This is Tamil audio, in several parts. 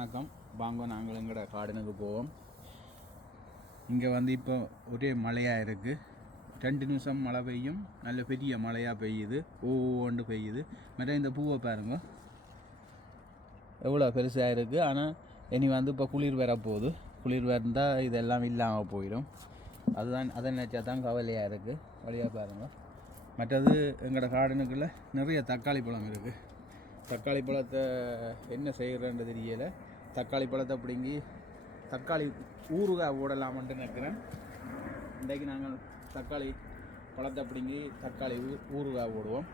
வணக்கம். வாங்க நாங்கள் எங்களோட கார்டனுக்கு போவோம். இங்கே வந்து இப்போ ஒரே மழையாக இருக்குது. 2 நிமிஷம் மழை பெய்யும், நல்ல பெரிய மழையாக பெய்யுது, ஒன்று பெய்யுது. மற்ற இந்த பூவை பாருங்க எவ்வளோ பெருசாக இருக்குது. ஆனால் இனி வந்து இப்போ குளிர் வரப்போகுது. குளிர் வந்தால் இதெல்லாம் இல்லாமல் போயிடும். அதை நினச்சா தான் கவலையாக இருக்குது. வழியாக பாருங்கள். மற்றது எங்களோட கார்டனுக்குள்ளே நிறைய தக்காளி பழம் இருக்குது. தக்காளி பழத்தை என்ன செய்கிறேன்னு தெரியலை. தக்காளி பழத்தை பிடுங்கி தக்காளி ஊறுகாய் ஓடலாமன்ட்டு நினைக்கிறேன். இன்றைக்கு நாங்கள் தக்காளி பழத்தை பிடுங்கி தக்காளி ஊறுகாய் ஓடுவோம்.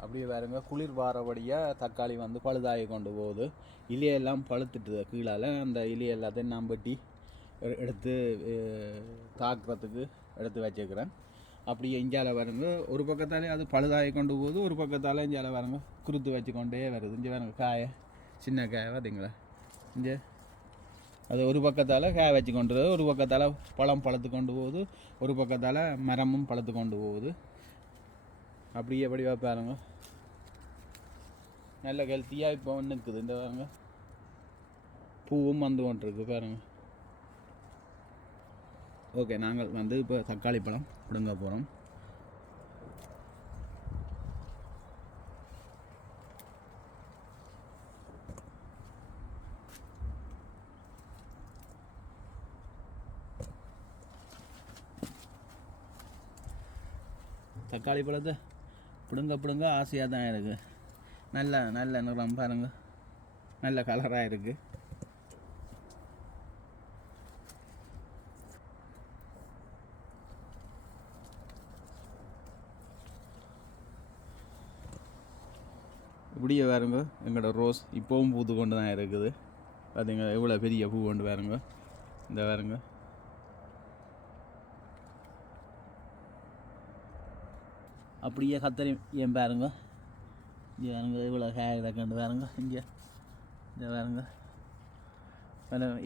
அப்படியே பாருங்க, குளிர் வாரபடியாக தக்காளி வந்து பழுதாகி கொண்டு போகுது. இலையெல்லாம் பழுத்துட்டுது கீழால். அந்த இலையை எல்லாத்தையும் நான் வெட்டி எடுத்து தாக்குறதுக்கு எடுத்து வச்சுக்கிறேன். அப்படியே இஞ்சால வருங்க, ஒரு பக்கத்தாலே அது பழுதாகி கொண்டு போகுது, ஒரு பக்கத்தால் இஞ்சால வருங்க குருத்து வச்சு கொண்டே வருது. இங்கே வருங்க காயை, சின்ன காயை பார்த்தீங்களா, இங்கே அது ஒரு பக்கத்தால் காய வச்சு கொண்டு வருது, ஒரு பக்கத்தால் பழம் பழுத்து கொண்டு போகுது, ஒரு பக்கத்தால் மரமும் பழுத்து கொண்டு போகுது. அப்படியே எப்படிவா பாருங்க, நல்ல ஹெல்த்தியாக இப்போ நிற்குது. இந்த பாருங்க பூவும் வந்து கொண்டிருக்கு பாருங்க. ஓகே, நாங்கள் வந்து இப்போ தக்காளி பழம் பிடுங்க போகிறோம். தக்காளி பழத்தை பிடுங்க ஆசையாக தான் இருக்குது. நல்ல நிறம் பாருங்க, நல்ல கலராக இருக்குது. இப்படியே பாருங்க, எங்களோட ரோஸ் இப்போவும் பூத்து கொண்டு தான் இருக்குது. பார்த்தீங்க எவ்வளோ பெரிய பூ கொண்டு பாருங்க. இந்த பாருங்க, அப்படியே கத்தரி ஏன் பாருங்க, இங்கே பாருங்க இவ்வளோ ஹேர் கண்டு பாருங்க. இங்கே இந்த பாருங்க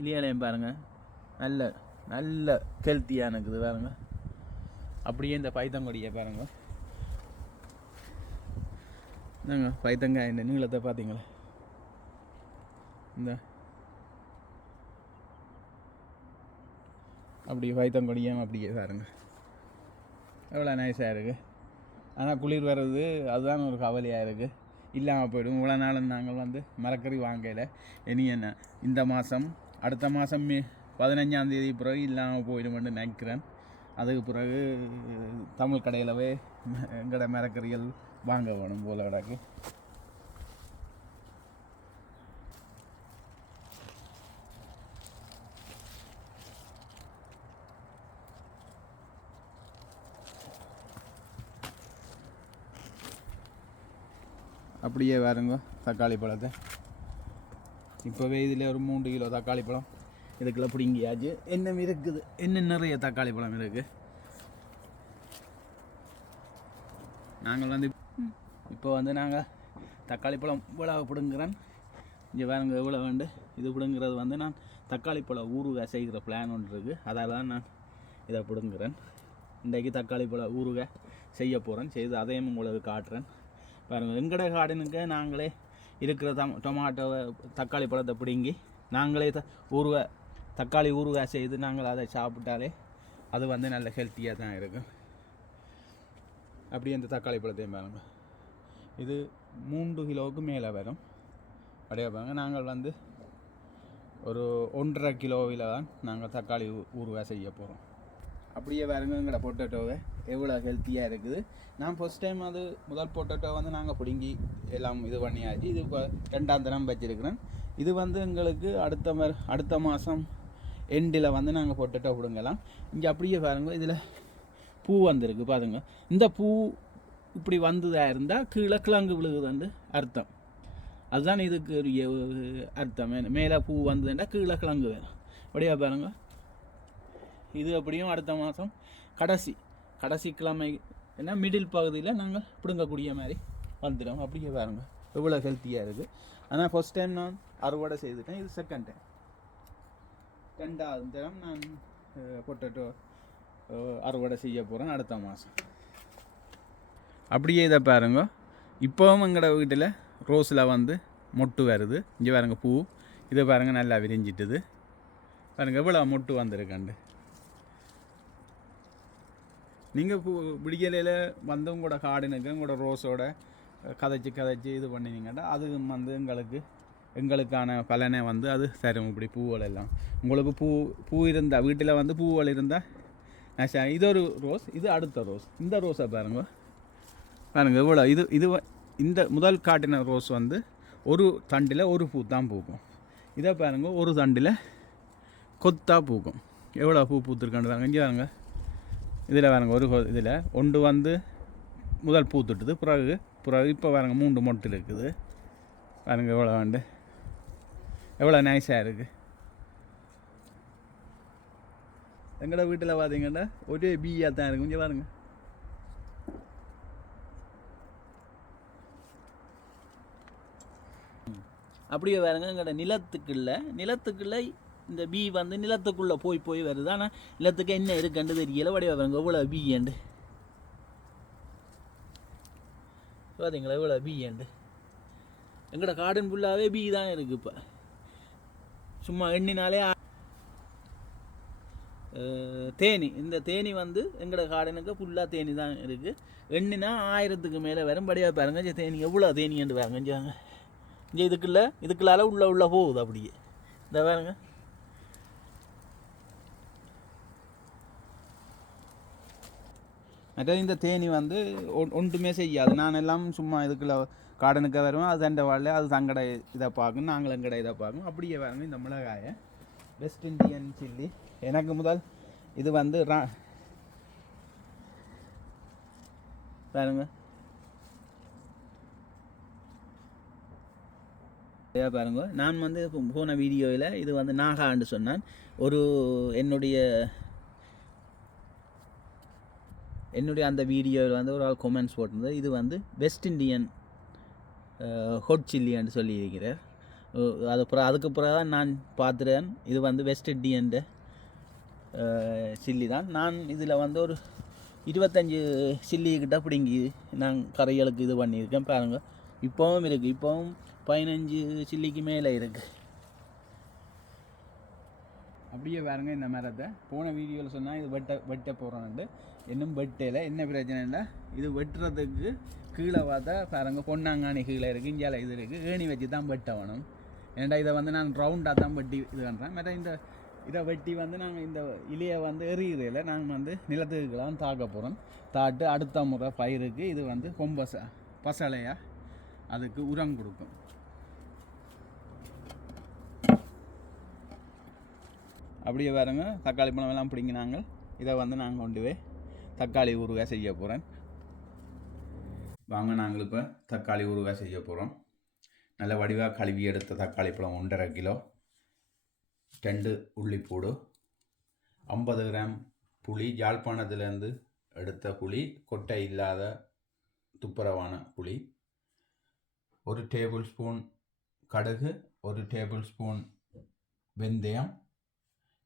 இலையிலையும் பாருங்க, நல்ல ஹெல்த்தியாக இருக்குது பாருங்க. அப்படியே இந்த பைத்தங்கொடியை பாருங்க, என்னங்க பைத்தங்காய் இந்த நீளத்தை பார்த்தீங்களா. இந்த அப்படியே பைத்தங்கொடியும் அப்படியே பாருங்க, எவ்வளோ நைஸாக இருக்குது. ஆனால் குளிர் வர்றது அதுதான் ஒரு கவலையாக இருக்குது. இல்லாமல் போய்டும். இவ்வளோ நாள் நாங்கள் வந்து மரக்கறி வாங்கலை. இனி என்ன இந்த மாதம் அடுத்த மாதம் 15ஆம் தேதி பிறகு இல்லாமல் போயிடுமென்று நினைக்கிறேன். அதுக்கு பிறகு தமிழ் கடையிலவே எங்களோட மரக்கறிகள் வாங்க வேணும் போல கிடக்கு. அப்படியே பாருங்க தக்காளி பழத்தை. இப்போவே இதில் ஒரு 3 கிலோ தக்காளி பழம் இதுக்குள்ள பிடிங்கியாச்சு. என்ன இருக்குது, நிறைய தக்காளி பழம் இருக்குது. நாங்கள் வந்து இப்போ வந்து நாங்கள் தக்காளி பழம் இவ்வளவு பிடுங்குறேன். இங்கே பாருங்க எவ்வளோ வேண்டு. இது பிடுங்கிறது வந்து நான் தக்காளி பழம் ஊறுகாய் செய்கிற பிளான் ஒன்று இருக்குது. அதால் தான் நான் இதை பிடுங்குறேன். இன்றைக்கு தக்காளி பழம் ஊறுகாய் செய்ய போகிறேன். செய்து அதையும் உங்களுக்கு காட்டுறேன் பாருங்கள். எங்கட கார்டனுக்கு நாங்களே இருக்கிற டொமாட்டோவை தக்காளி பழத்தை பிடுங்கி நாங்களே தக்காளி ஊறுகாய் செய்து நாங்கள் அதை சாப்பிட்டாலே அது வந்து நல்ல ஹெல்த்தியாக தான் இருக்கும். அப்படியே இந்த தக்காளி பழத்தையும் பாருங்க, இது 3 கிலோவுக்கு மேலே வரும். அப்படியே பாருங்க, நாங்கள் வந்து ஒரு 1.5 கிலோவில் தான் நாங்கள் தக்காளி ஊறுகாய் செய்ய போகிறோம். அப்படியே பாருங்க எங்களோட பொட்டேட்டோவை எவ்வளோ ஹெல்த்தியாக இருக்குது. நான் ஃபஸ்ட் டைம் அது முதல் பொட்டேட்டோ வந்து நாங்கள் பிடுங்கி எல்லாம் இது பண்ணியாச்சு. இது இப்போ 2ஆம் தரம் வச்சுருக்கிறேன். இது வந்து எங்களுக்கு அடுத்த மாதம் எண்டில் வந்து நாங்கள் பொட்டேட்டோ பிடுங்கலாம். இங்கே அப்படியே பாருங்க, இதில் பூ வந்திருக்கு பாருங்க. இந்த பூ இப்படி வந்ததாக இருந்தால் கீழே கிழங்கு விழுகுதுன்னு அர்த்தம். அதுதான் இதுக்கு அர்த்தம். மேலே பூ வந்ததுன்னா கீழே கிழங்கு வேணும். அப்படியே பாருங்க, இது அப்படியும் அடுத்த மாதம் கடைசி கிழமை ஏன்னா மிடில் பகுதியில் நாங்கள் பிடுங்கக்கூடிய மாதிரி வந்துடும். அப்படியே பாருங்க எவ்வளோ ஹெல்த்தியாக இருக்குது. ஆனால் ஃபஸ்ட் டைம் நான் அறுவடை செய்துட்டேன். இது செகண்ட் டைம், 2ஆவது தரம் நான் பொட்டேட்டோ அறுவடை செய்ய போகிறேன் அடுத்த மாதம். அப்படியே இதை பாருங்க, இப்போவும் எங்களோட வீட்டில் ரோஸில் வந்து மொட்டு வருது. இங்கே பாருங்க பூ இது பாருங்கள் நல்லா விரிஞ்சிட்டுது. பாருங்கள் எவ்வளோ மொட்டு வந்திருக்காண்டு. நீங்கள் விடியலையில் வந்து உங்களோட கார்டனுக்கு உங்களோட ரோஸோட கதைச்சி இது பண்ணினீங்கன்னா அது வந்து எங்களுக்கான பலனை வந்து அது தரும். இப்படி பூக்கள் எல்லாம் உங்களுக்கு பூ இருந்தால் வீட்டில் வந்து பூக்கள் இருந்தால் இது ஒரு ரோஸ், இது அடுத்த ரோஸ். இந்த ரோஸை பாருங்கள் எவ்வளோ இது இந்த முதல் காட்டின ரோஸ் வந்து ஒரு தண்டில் ஒரு பூ தான் பூக்கும். இதை பாருங்க ஒரு தண்டில் கொத்தாக பூக்கும். எவ்வளோ பூ பூத்துருக்காண்டு பாருங்க. இங்கே பாருங்க, இதில் பாருங்க ஒரு இதில் ஒன்று வந்து முதல் பூத்துட்டுது. பிறகு இப்போ பாருங்க 3 மொட்டு இருக்குது. பாருங்க எவ்வளோ வேண்டு, எவ்வளோ நைஸாக இருக்குது. எங்களோட வீட்டில் பார்த்தீங்கன்னா ஒரே பீயாக தான் இருக்கும். இங்கே பாருங்க, அப்படியே பாருங்க எங்களோட நிலத்துக்குள்ள இந்த பீ வந்து நிலத்துக்குள்ளே போய் வருது. ஆனால் நிலத்துக்கு என்ன இருக்குன்னு தெரியல. வடிவா பாருங்க எவ்வளோ பீயண்டு பார்த்தீங்களா, எவ்வளோ பீயண்டு. எங்களோட கார்டன் ஃபுல்லாகவே பீ தான் இருக்குது. இப்போ சும்மா எண்ணினாலே தேனி, இந்த தேனி வந்து எங்களோட கார்டனுக்கு ஃபுல்லாக தேனி தான் இருக்குது. எண்ணினா 1000க்கு மேலே வரும். படியாக பாருங்க தேனி எவ்வளோ தேனியண்டு பாருங்க. இங்கே இதுக்குள்ளால உள்ள போகுது அப்படியே. இந்த பாருங்க, மற்றது இந்த தேனி வந்து ஒன்றுமே செய்யாது. நான் எல்லாம் சும்மா இதுக்குள்ள கார்டனுக்கு வருவேன். அது தண்டை வாழை, அது தங்கடை இதை பார்க்கணும், நாங்கள் எங்கடை இதை பார்க்கணும். அப்படியே பாருங்க இந்த மிளகாயை வெஸ்ட் இண்டியன் சில்லி. எனக்கு முதல் இது வந்து பாருங்க பாருங்க. நான் வந்து போன வீடியோவில் இது வந்து நாகான்னு சொன்னான். ஒரு என்னுடைய அந்த வீடியோவில் வந்து ஒரு ஆள் கொமெண்ட்ஸ் போட்டிருந்தது. இது வந்து வெஸ்ட் இண்டியன் ஹொட் சில்லின்னு சொல்லியிருக்கிறார். அதுக்கு பிறகு தான் நான் பார்த்துறேன் இது வந்து வெஸ்ட் இண்டியன் சில்லி தான். நான் இதில் வந்து ஒரு 25 சில்லிக்கிட்ட பிடுங்கி நான் கரைகளுக்கு இது பண்ணியிருக்கேன். பாருங்கள் இப்போவும் இருக்குது. இப்போவும் 15 சில்லிக்கு மேலே இருக்குது. அப்படியே பாருங்க இந்த மரத்தை போன வீடியோவில் சொன்னால் இது வெட்ட போகிறோன்ட்டு இன்னும் வெட்டையில். என்ன பிரச்சனைன்னா இது வெட்டுறதுக்கு கீழே பார்த்தா பாருங்க பொன்னாங்கானி கீழே இருக்குது, இஞ்சால இது இருக்குது. ஏணி வச்சு தான் வெட்ட வேணும். ஏன்டா இதை வந்து நான் ரவுண்டாக தான் வெட்டி இது பண்ணுறேன். மற்ற இதை வெட்டி வந்து நாங்கள் இந்த இலையை வந்து எறிகிறதில்ல. நாங்கள் வந்து நிலத்துக்குலாம் தாக்க போகிறோம். தாட்டு அடுத்த முறை பயிருக்கு இது வந்து பசலையாக அதுக்கு உரம் கொடுக்கும். அப்படியே பாருங்க தக்காளி பழம் எல்லாம் பிடிங்கினாங்க. இதை வந்து நாங்கள் கொண்டு போய் தக்காளி ஊறுகாய் செய்ய போகிறேன். வாங்க, நாங்கள் இப்போ தக்காளி ஊறுகாய் செய்ய போகிறோம். நல்ல வடிவாக கழுவி எடுத்த தக்காளி பழம் 1.5 கிலோ, 2 உள்ளிப்பூடு, 50 கிராம் புளி, யாழ்ப்பாணத்துலேருந்து எடுத்த புளி, கொட்டை இல்லாத துப்புரவான புளி, 1 டேபிள் ஸ்பூன் கடுகு, 1 டேபிள் ஸ்பூன் வெந்தயம்,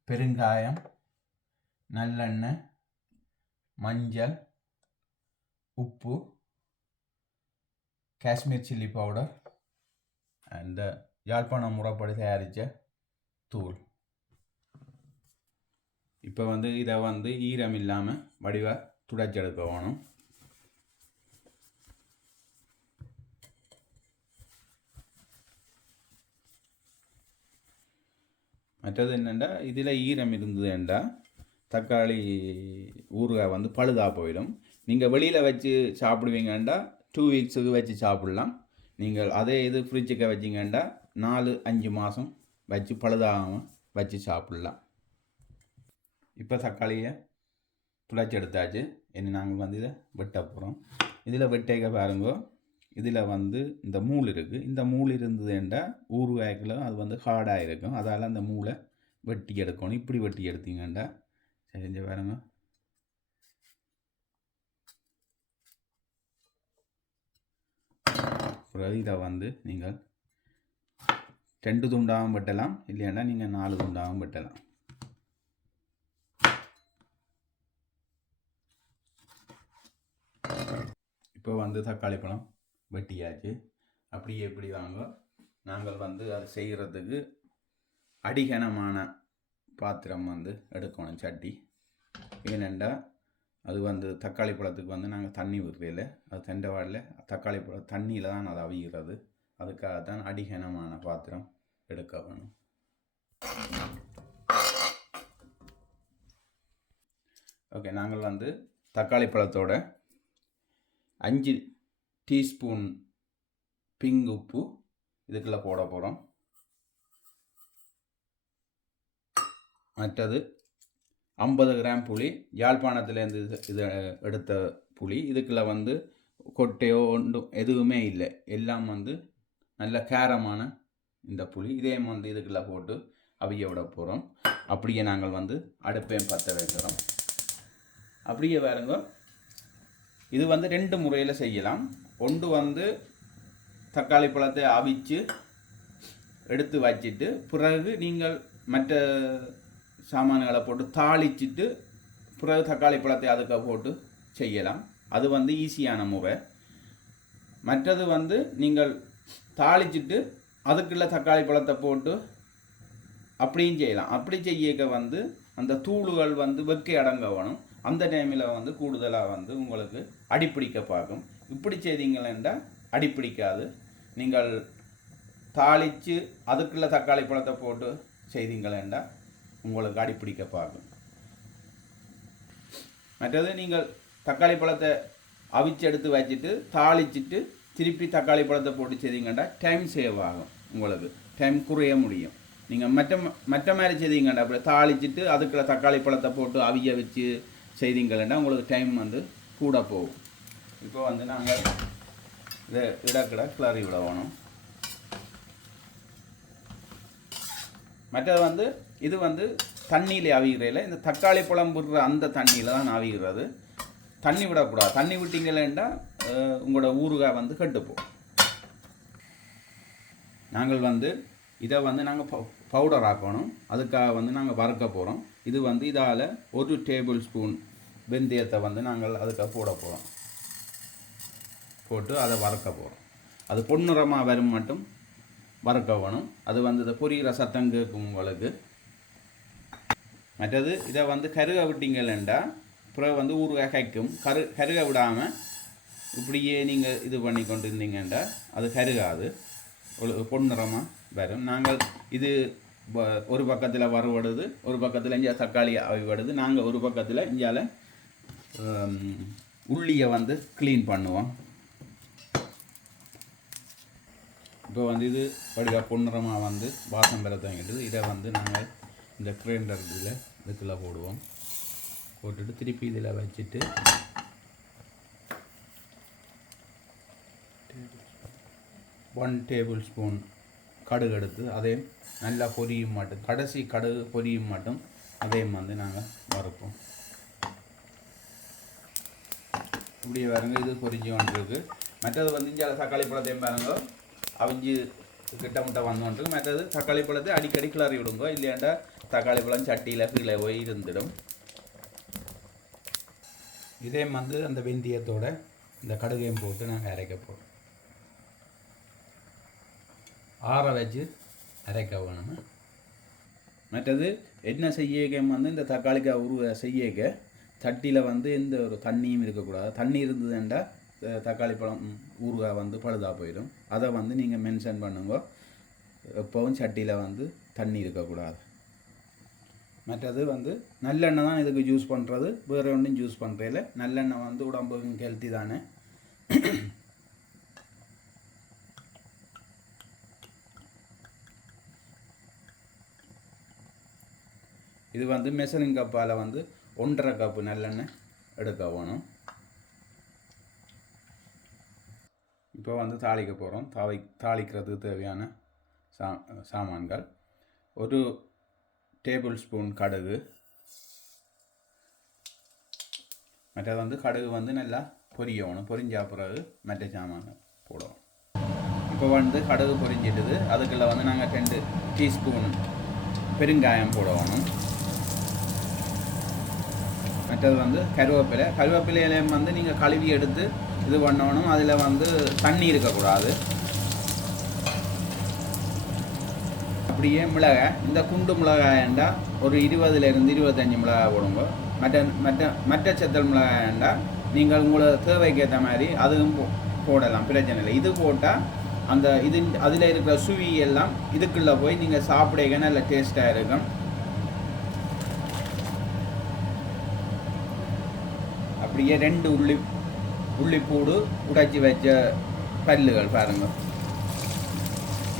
பெருங்காயம், நல்லெண்ணெய், மஞ்சள், உப்பு, காஷ்மீர் சில்லி பவுடர், அந்த யாழ்ப்பாணம் முறைப்படி தயாரித்த தூள். இப்போ வந்து இதை வந்து ஈரம் இல்லாமல் வடிவாக துடைச்செடுக்க வேணும். மற்றது என்னென்னா இதில் ஈரம் இருந்ததுண்டா தக்காளி ஊறுகாய் வந்து பழுதாக போயிடும். நீங்கள் வெளியில் வச்சு சாப்பிடுவீங்கண்டா 2 வீக்ஸுக்கு வச்சு சாப்பிட்லாம். நீங்கள் அதே இது ஃப்ரிட்ஜுக்கு வச்சிங்கண்டா 4-5 மாதம் வச்சு பழுதாகாமல் வச்சு சாப்பிட்லாம். இப்போ தக்காளியை துளைச்சி எடுத்தாச்சு. இனி நாங்கள் வந்து இதை வெட்ட போகிறோம். இதில் வெட்டைக்க பாருங்க, இதில் வந்து இந்த மூள் இருக்குது. இந்த மூள் இருந்ததுண்டா ஊறுகாய்க்குள்ள அது வந்து ஹார்டாக இருக்கும். அதால் அந்த மூளை வெட்டி எடுக்கணும். இப்படி வெட்டி எடுத்தீங்கண்டா செஞ்சு பாருங்க. அப்புறம் இதை வந்து நீங்கள் 2 துண்டாகவும் வெட்டலாம், இல்லையாண்டா நீங்கள் 4 துண்டாகவும் வெட்டலாம். இப்போ வந்து தக்காளி பழம் வெட்டியாச்சு. அப்படியே எப்படி வாங்க, நாங்கள் வந்து அது செய்கிறதுக்கு அடிகனமான பாத்திரம் வந்து எடுக்கணும் சட்டி. ஏனெண்டா அது வந்து தக்காளி பழத்துக்கு வந்து நாங்கள் தண்ணி விடுறதில்ல, அது தெண்டவாடில் தக்காளி பழம் தண்ணியில் தான் அது அவிகிறது. அதுக்காகத்தான் அடிகனமான பாத்திரம் எடுக்க வேணும். ஓகே, நாங்கள் வந்து தக்காளி பழத்தோட 5 டீஸ்பூன் பிங்க் உப்பு இதுக்குள்ள போட போகிறோம். மற்றது 50 கிராம் புளி, யாழ்ப்பாணத்துலேருந்து இது எடுத்த புளி. இதுக்குள்ள வந்து கொட்டையோ ஒன்றும் எதுவுமே இல்லை, எல்லாம் வந்து நல்ல காரமான இந்த புளி. இதே வந்து இதுக்குள்ள போட்டு அவிய விட போகிறோம். அப்படியே நாங்கள் வந்து அடுப்பையும் பற்ற வைக்கிறோம். அப்படியே பாருங்க, இது வந்து 2 முறையில் செய்யலாம். ஒன்று வந்து தக்காளி பழத்தை அவிச்சு எடுத்து வச்சிட்டு பிறகு நீங்கள் மற்ற சாமான்களை போட்டு தாளிச்சிட்டு பிறகு தக்காளி பழத்தை அதுக்கு போட்டு செய்யலாம். அது வந்து ஈஸியான முறை. மற்றது வந்து நீங்கள் தாளிச்சிட்டு அதுக்குள்ள தக்காளி பழத்தை போட்டு அப்படியும் செய்யலாம். அப்படி செய்ய வந்து அந்த தூளுகள் வந்து வெக்கை அடங்க வேணும். அந்த டைமில் வந்து கூடுதலாக வந்து உங்களுக்கு அடிப்பிடிக்க பார்க்கும். இப்படி செய்தீங்களா அடிப்பிடிக்காது. நீங்கள் தாளித்து அதுக்குள்ள தக்காளி பழத்தை போட்டு செய்தீங்களா உங்களுக்கு அடிப்பிடிக்க பார்க்கும். மற்றது நீங்கள் தக்காளி பழத்தை அவிச்சு எடுத்து வச்சுட்டு தாளிச்சிட்டு திருப்பி தக்காளி பழத்தை போட்டு செய்தீங்கன்னா டைம் சேவ் ஆகும். உங்களுக்கு டைம் குறைய முடியும். நீங்கள் மற்ற மாதிரி செய்தீங்கன்னா அப்படி தாளிச்சிட்டு அதுக்குள்ள தக்காளி பழத்தை போட்டு அவிய வச்சு செய்தீங்கன்னா உங்களுக்கு டைம் வந்து கூட போகும். இப்போ வந்து நாங்கள் இதை இடக்கிட கிளறி விடணும். மற்றது வந்து இது வந்து தண்ணியில் அவிகிறதில்ல, இந்த தக்காளி பழம் விடுற அந்த தண்ணியில் தான் அவிகிறது. தண்ணி விடக்கூடாது. தண்ணி விட்டீங்களேண்டா உங்களோட ஊறுகாய் வந்து கெட்டுப்போம். நாங்கள் வந்து இதை வந்து நாங்கள் பவுடர் ஆக்கணும். அதுக்காக வந்து நாங்கள் வறுக்க போகிறோம். இது வந்து இதால் 1 டேபிள் ஸ்பூன் வெந்தயத்தை வந்து நாங்கள் அதுக்காக போட போகிறோம். போட்டு அதை வறுக்க போகிறோம். அது பொன்னிறமாக வரும் மட்டும் வறுக்க வேணும். அது வந்து இதை பொரிகிற சத்தம் கேட்கும் உங்களுக்கு. மற்றது இதை வந்து கருக விட்டீங்களா பிறகு வந்து ஊறுகாய் கைக்கும். கருக விடாமல் இப்படியே நீங்கள் இது பண்ணி கொண்டு இருந்தீங்கன்னா அது கருகாது, பொன்னிறமாக வரும். நாங்கள் இது ஒரு பக்கத்தில் வறுவடுது, ஒரு பக்கத்தில் இங்கே தக்காளி அவிவடுது. நாங்கள் ஒரு பக்கத்தில் இங்கால உள்ளியை வந்து க்ளீன் பண்ணுவோம். இப்போ வந்து இது படியாக பொன்னிறமாக வந்து வாசம் பெற தங்கிடுது. இதை வந்து நாங்கள் இந்த கிரைண்டர் இதுக்குள்ளே போடுவோம். போட்டுட்டு திருப்பி இதில் வச்சுட்டு 1 டேபிள் ஸ்பூன் கடுகு எடுத்து அதையும் நல்லா பொரியும் மட்டும், கடைசி கடுகு பொரியும் மட்டும் அதையும் வந்து நாங்கள் வறுப்போம். இப்படி பாருங்க, இது பொரிஞ்சு வந்துருக்கு. மற்றது வந்து இங்கே தக்காளி பழத்தையும் பாருங்க அவிஞ்சு கிட்டமுட்ட வந்துருக்கு. மற்றது தக்காளி பழத்தை அடிக்கடி கிளறி விடுங்க, இல்லையாண்டா தக்காளி பழம் சட்டியில் கீழே போய் இருந்துடும். இதே வந்து அந்த வெந்தயத்தோட இந்த கடுகையும் போட்டு நாங்கள் அரைக்க போகிறோம். ஆற வச்சு அரைக்க வேணும். மற்றது என்ன செய்யக்க வந்து இந்த தக்காளிக்காய் உருவ செய்யக்க சட்டியில் வந்து எந்த ஒரு தண்ணியும் இருக்கக்கூடாது. தண்ணி இருந்ததுண்டா தக்காளி பழம் ஊறுகாய் வந்து பழுதாக போயிடும். அதை வந்து நீங்கள் மென்ஷன் பண்ணுங்க. எப்போவும் சட்டியில் வந்து தண்ணி இருக்கக்கூடாது. மற்றது வந்து நல்லெண்ணெய் தான் இதுக்கு ஜூஸ் பண்ணுறது, வேறு ஒன்றும் ஜூஸ் பண்ணுறதில்ல. நல்லெண்ணெய் வந்து உடம்புக்கு ஹெல்த்தி தானே. இது வந்து மெஷரிங் கப்பால் வந்து 1.5 கப்பு நல்லெண்ணெய் எடுக்க வேணும். இப்போ வந்து தாளிக்க போகிறோம். தாளிக்கிறதுக்கு தேவையான சாமான்கள்: 1 டேபிள் ஸ்பூன் கடுகு. மற்றது வந்து கடுகு வந்து நல்லா பொரியணும். பொரிஞ்சா பிறகு மற்ற சாமான் போடுவோம். இப்போ வந்து கடுகு பொரிஞ்சிட்டுது. அதுக்குள்ளே வந்து நாங்கள் 2 டீஸ்பூன் பெருங்காயம் போடணும். மற்றது வந்து கருவேப்பிலையிலையும் வந்து நீங்கள் கழுவி எடுத்து இது பண்ணணும். அதில் வந்து தண்ணி இருக்கக்கூடாது. அப்படியே மிளகாய், இந்த குண்டு மிளகாயண்டா ஒரு 20லேருந்து 25 மிளகாய் போடுங்க. மற்ற செத்தல் மிளகாயண்டா நீங்கள் உங்களோட தேவைக்கு ஏற்ற மாதிரி அதுவும் போடலாம், பிரச்சனை இல்லை. இது போட்டால் அந்த அதில் இருக்கிற சுவி எல்லாம் இதுக்குள்ளே போய் நீங்கள் சாப்பிடுங்க, நல்ல டேஸ்ட்டாக இருக்கும். அப்படியே 2 உள்ளிப்பூடு உடைச்சி வச்ச பல்லுகள் பாருங்கள்.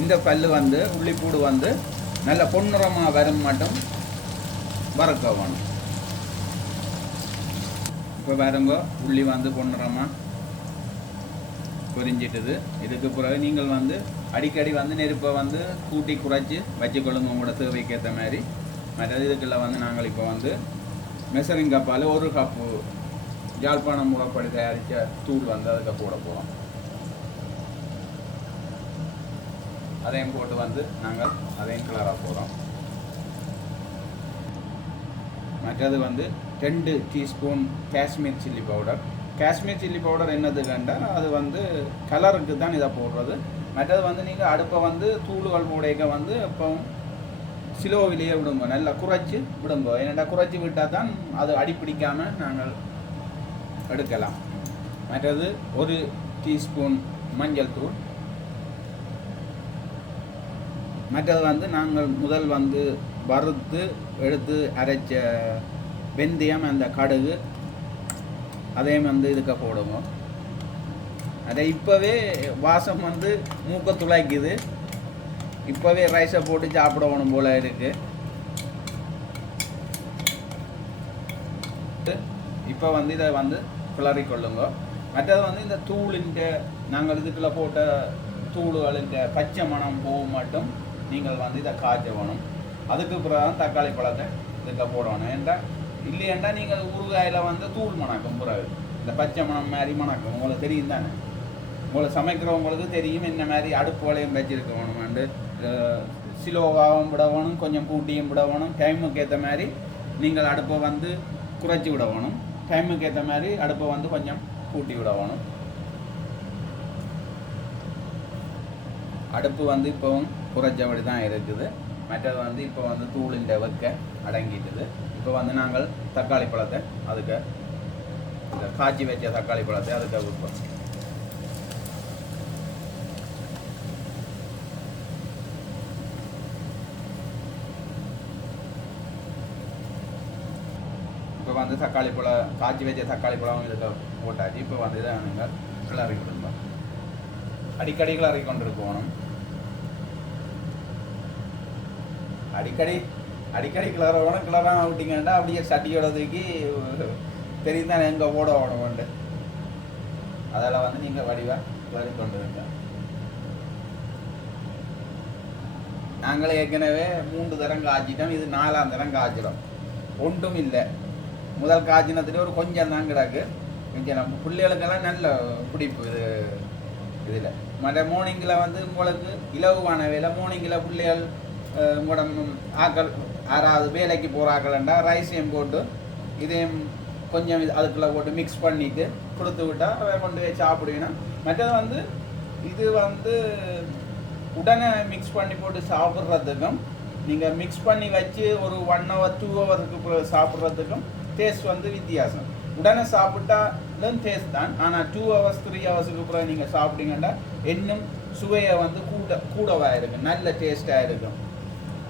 இந்த பல்லு வந்து உள்ளிப்பூடு வந்து நல்ல பொன்னிறமாக வரும் மட்டும் வறுக்க வேணும். இப்போ பாருங்க, உள்ளி வந்து பொன்னிறமாக பொரிஞ்சிட்டுது. இதுக்கு பிறகு நீங்கள் வந்து அடிக்கடி வந்து நெருப்பை வந்து கூட்டி குறைச்சி வச்சுக்கொள்ளுங்க உங்களோட தேவைக்கு ஏற்ற மாதிரி. மற்றது இதுக்குள்ள வந்து நாங்கள் இப்போ வந்து மெசரிங் கப்பால் 1 கப்பு யாழ்ப்பாணம் முறைப்படி தயாரித்த தூள் வந்து அதுக்கு போட போகிறோம். அதையும் போட்டு வந்து நாங்கள் அதையும் கிளற போகிறோம். மற்றது வந்து 2 teaspoon Kashmir chilli powder. Kashmir chilli powder என்னதுக்கண்டா அது வந்து கலருக்கு தான் இதை போடுறது. மற்றது வந்து நீங்கள் அடுப்பை வந்து தூளுகள் போடைக்க வந்து இப்போ சிலோவிலேயே விடுங்க, நல்லா குறைச்சி விடுங்க. ஏன்னா குறைச்சி விட்டால் தான் அது அடிப்பிடிக்காமல் நாங்கள் எடுக்கலாம். மற்றது 1 டீஸ்பூன் மஞ்சள் தூள். மற்றது வந்து நாங்கள் முதல் வந்து வறுத்து எடுத்து அரைச்ச வெந்தயம், அந்த கடுகு, அதையும் வந்து இதுக்கு போடுவோம். அதை இப்போவே வாசம் வந்து மூக்க துளைக்குது. இப்போவே ரைஸை போட்டு சாப்பிடணும் போல் இருக்குது. இப்போ வந்து இதை வந்து கிளறி கொள்ளுங்க. மற்றது வந்து இந்த தூளின் நாங்கள் இதுக்குள்ளே போட்ட தூளுகளின் பச்சை மணம் போக மட்டும் நீங்கள் வந்து இதை காய்ச்ச வேணும். அதுக்கு பிறகு தக்காளி பழத்தை இதுக்கு போடணும். ஏன்டா இல்லையண்டா நீங்கள் ஊறுகாயில் வந்து தூள் மணக்கும், பிறகு இந்த பச்சை மணம் மாதிரி மணக்கும். உங்களுக்கு தெரியும் தானே, உங்களுக்கு சமைக்கிறவங்களுக்கு தெரியும் என்ன மாதிரி அடுப்பு வளையம் வச்சிருக்க வேணுமாண்டு. சிலோவாகவும் விடணும், கொஞ்சம் கூட்டியும் விடணும். டைமுக்கு ஏற்ற மாதிரி நீங்கள் அடுப்பை வந்து குறைச்சி விடணும், டைமுக்கு ஏற்ற மாதிரி அடுப்பை வந்து கொஞ்சம் கூட்டி விடணும். அடுப்பு வந்து இப்போவும் குறைச்சபடி தான் இருக்குது. மற்றது வந்து இப்போ வந்து தூளின் வைக்க அடங்கிட்டுது. இப்போ வந்து நாங்கள் தக்காளி பழத்தை அதுக்கு காய்ச்சி வச்ச தக்காளி பழத்தை அதுக்கு விற்போம். இப்போ வந்து தக்காளி பழம் காய்ச்சி வச்ச தக்காளி பழம் இதுக்கு போட்டாச்சு. இப்போ வந்து இதை நீங்கள் கிளறி விடுங்க. அடிக்கடி கிளறி கொண்டு இருக்கணும். அடிக்கடி கிளறணும். கிளறாம விட்டிங்கன்னா அப்படியே சட்டியோட தூக்கி தெரியும் தான் எங்கே போட வேணும்ண்டு. அதெல்லாம் வந்து நீங்கள் வடிவாக கிளறி கொண்டு இருங்க. நாங்களே ஏற்கனவே 3 தரம் காய்ச்சிட்டோம். இது 4ஆம் தரம் காய்ச்சிடும். ஒன்றும் இல்லை, முதல் காய்ச்சினத்துலேயே ஒரு கொஞ்சம் தான் கிடக்கு. நம்ம பிள்ளைகளுக்கெல்லாம் நல்ல பிடிப்பு இது. இதில் மற்ற மார்னிங்கில் வந்து உங்களுக்கு இலகுவான வேலை. மார்னிங்கில் பிள்ளைகள் உங்களோட ஆக்கள் யாராவது வேலைக்கு போகிற ஆக்கள்ண்டா ரைஸையும் போட்டு இதையும் கொஞ்சம் அதுக்குள்ளே போட்டு மிக்ஸ் பண்ணிவிட்டு கொடுத்து விட்டால் கொண்டு போய் சாப்பிடுவீங்கன்னா. மற்றது வந்து இது வந்து உடனே மிக்ஸ் பண்ணி போட்டு சாப்பிட்றதுக்கும் நீங்கள் மிக்ஸ் பண்ணி வச்சு ஒரு 1 hour 2 hours சாப்பிட்றதுக்கும் டேஸ்ட் வந்து வித்தியாசம். உடனே சாப்பிட்டாலும் டேஸ்ட் தான், ஆனால் 2 hours 3 hours அப்புறம் நீங்கள் சாப்பிட்டீங்கன்னா இன்னும் சுவையை வந்து கூடவாக இருக்கும், நல்ல டேஸ்ட்டாக இருக்கும்.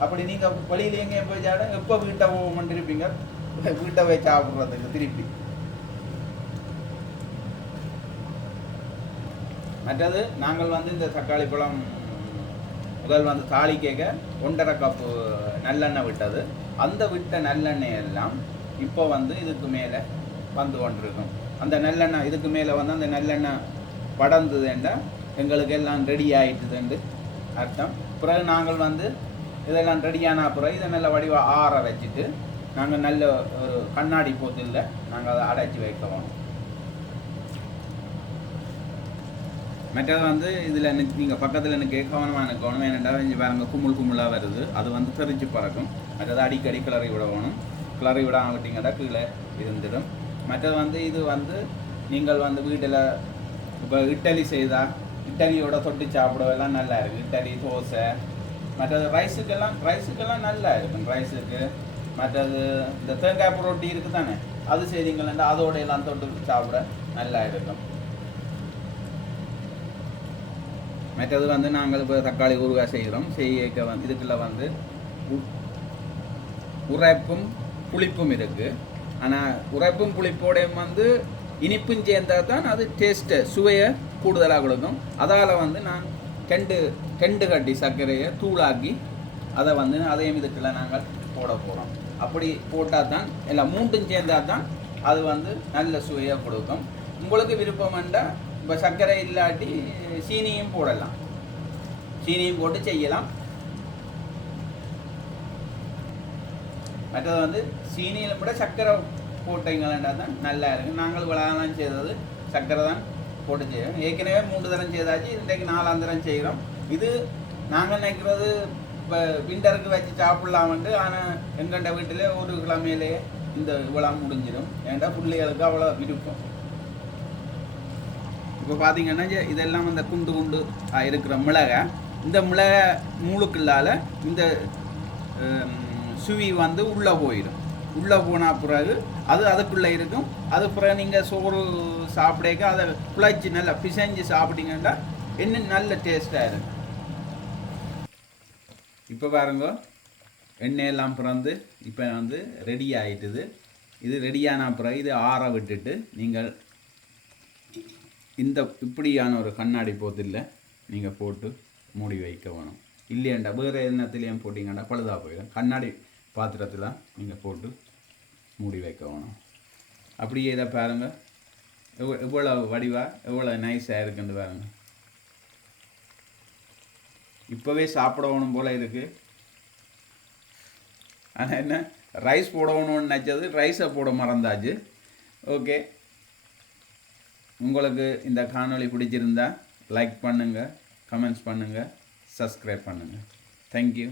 அப்படி நீங்கள் வெளியில் எங்கேயும் போய் சாப்பிட எப்போ வீட்டை போகணுன்னு இருப்பீங்க, வீட்டை போய் சாப்பிட்றதுக்கு திருப்பி. மற்றது நாங்கள் வந்து இந்த தக்காளி பழம் முதல் வந்து தாளிக்க 1.5 கப்பு நல்லெண்ணெய் விட்டது. அந்த விட்ட நல்லெண்ணெய் எல்லாம் இப்போ வந்து இதுக்கு மேலே வந்து கொண்டிருக்கும். அந்த நல்லெண்ணெய் இதுக்கு மேலே வந்து அந்த நல்லெண்ணெய் படர்ந்ததுன்னா எங்களுக்கு எல்லாம் ரெடி ஆகிட்டுதுன்னு அர்த்தம். பிறகு நாங்கள் வந்து இதெல்லாம் ரெடியான பிறகு இதை நல்ல வடிவாக ஆற வச்சுட்டு நாங்கள் நல்ல ஒரு கண்ணாடி போத்தில் நாங்கள் அதை அடைச்சி வைக்கணும். மற்றது வந்து இதில் எனக்கு நீங்கள் பக்கத்தில் எனக்கு கவனமாக இருக்கணும். ஏன்னாண்டா வேறு குமுளாக வருது, அது வந்து தெரிச்சு பறக்கும். மற்றது அடிக்கடி கிளறி விடணும். கிளறி விடாமல் விட்டிங்கன்னா கீழே இருந்துடும். மற்றது வந்து இது வந்து நீங்கள் வந்து வீட்டில் இப்போ இட்லி செய்தால் இட்லியோட தொட்டு சாப்பிடவெல்லாம் நல்லா இருக்குது. இட்லி, தோசை, மற்றது ரைஸுக்கெல்லாம் நல்லா இருக்கும். ரைஸுக்கு மற்றது இந்த தேங்காய் புரோட்டி இருக்குது தானே, அது செய்தீங்களா அதோட எல்லாம் தொட்டு சாப்பிட நல்லா இருக்கும். மற்றது வந்து நாங்கள் இப்போ தக்காளி ஊறுகாய் செய்கிறோம். செய்ய வந்து இதுக்குள்ள வந்து உரைப்பும் புளிப்பும் இருக்குது. ஆனால் உரைப்பும் புளிப்போடையும் வந்து இனிப்பும் சேர்ந்தால் தான் அது டேஸ்ட்டை சுவையை கூடுதலாக கொடுக்கும். அதால் வந்து நான் கெண்டு கட்டி சர்க்கரையை தூளாக்கி அதை வந்து அதையும் இதுக்குள்ள நாங்கள் போட போகிறோம். அப்படி போட்டால் தான் எல்லாம் மூண்டும் சேர்ந்தால் தான் அது வந்து நல்ல சுவையாக கொடுக்கும். உங்களுக்கு விருப்பம் வேண்டாம் இப்போ சர்க்கரை இல்லாட்டி சீனியும் போடலாம், சீனியும் போட்டு செய்யலாம். மற்றது வந்து சீனியில் கூட சர்க்கரை போட்டீங்களா தான் நல்லா இருக்கும். நாங்கள் விளையாடலாம் செய்தது சர்க்கரை தான் போட்டு செய்கிறோம். ஏற்கனவே 3 தரம் செய்தாச்சு, இன்றைக்கு 4ஆம் தரம் செய்கிறோம். இது நாங்கள் நினைக்கிறது இப்போ விண்டருக்கு வச்சு சாப்பிட்லாம்ட்டு. ஆனால் எங்கள்கிட்ட வீட்டில் ஒரு கிழமையிலே இந்த இவ்வளோ முடிஞ்சிடும். ஏன்டா பிள்ளைகளுக்கு அவ்வளோ விருப்பம். இப்போ பார்த்தீங்கன்னா இதெல்லாம் அந்த குண்டு இருக்கிற மிளகை, இந்த மிளகை மூளுக்குள்ளால் இந்த சுவி வந்து உள்ளே போயிடும். உள்ளே போனால் பிறகு அது அதுக்குள்ளே இருக்கும். அது பிறகு நீங்கள் சோறு சாப்பிடக்க அதை குழைச்சி நல்லா பிசைஞ்சு சாப்பிட்டீங்கன்னா இன்னும் நல்ல டேஸ்ட்டாக இருக்கும். இப்போ பாருங்க, எண்ணெயெல்லாம் பிறந்து இப்போ வந்து ரெடி ஆகிட்டுது. இது ரெடியான பிறகு இது ஆற விட்டுட்டு நீங்கள் இந்த இப்படியான ஒரு கண்ணாடி போத்தில் நீங்கள் போட்டு மூடி வைக்க வேணும். இல்லையாண்டா வேறு எண்ணத்துலேயும் போட்டிங்கன்னா பழுதாக போயிடும். கண்ணாடி பாத்திரத்தில் நீங்கள் போட்டு மூடி வைக்க வேணும். அப்படியே இதை பாருங்கள், எவ்வளோ வடிவாக எவ்வளோ நைஸாக இருக்குன்னு பாருங்கள். இப்போவே சாப்பிடணும் போல் இருக்குது. ஆனால் என்ன ரைஸ் போடணும்னு நினச்சது ரைஸை போட மறந்தாச்சு. ஓகே, உங்களுக்கு இந்த காணொளி பிடிச்சிருந்தா லைக் பண்ணுங்கள், கமெண்ட்ஸ் பண்ணுங்கள், சப்ஸ்கிரைப் பண்ணுங்கள். தேங்க்யூ.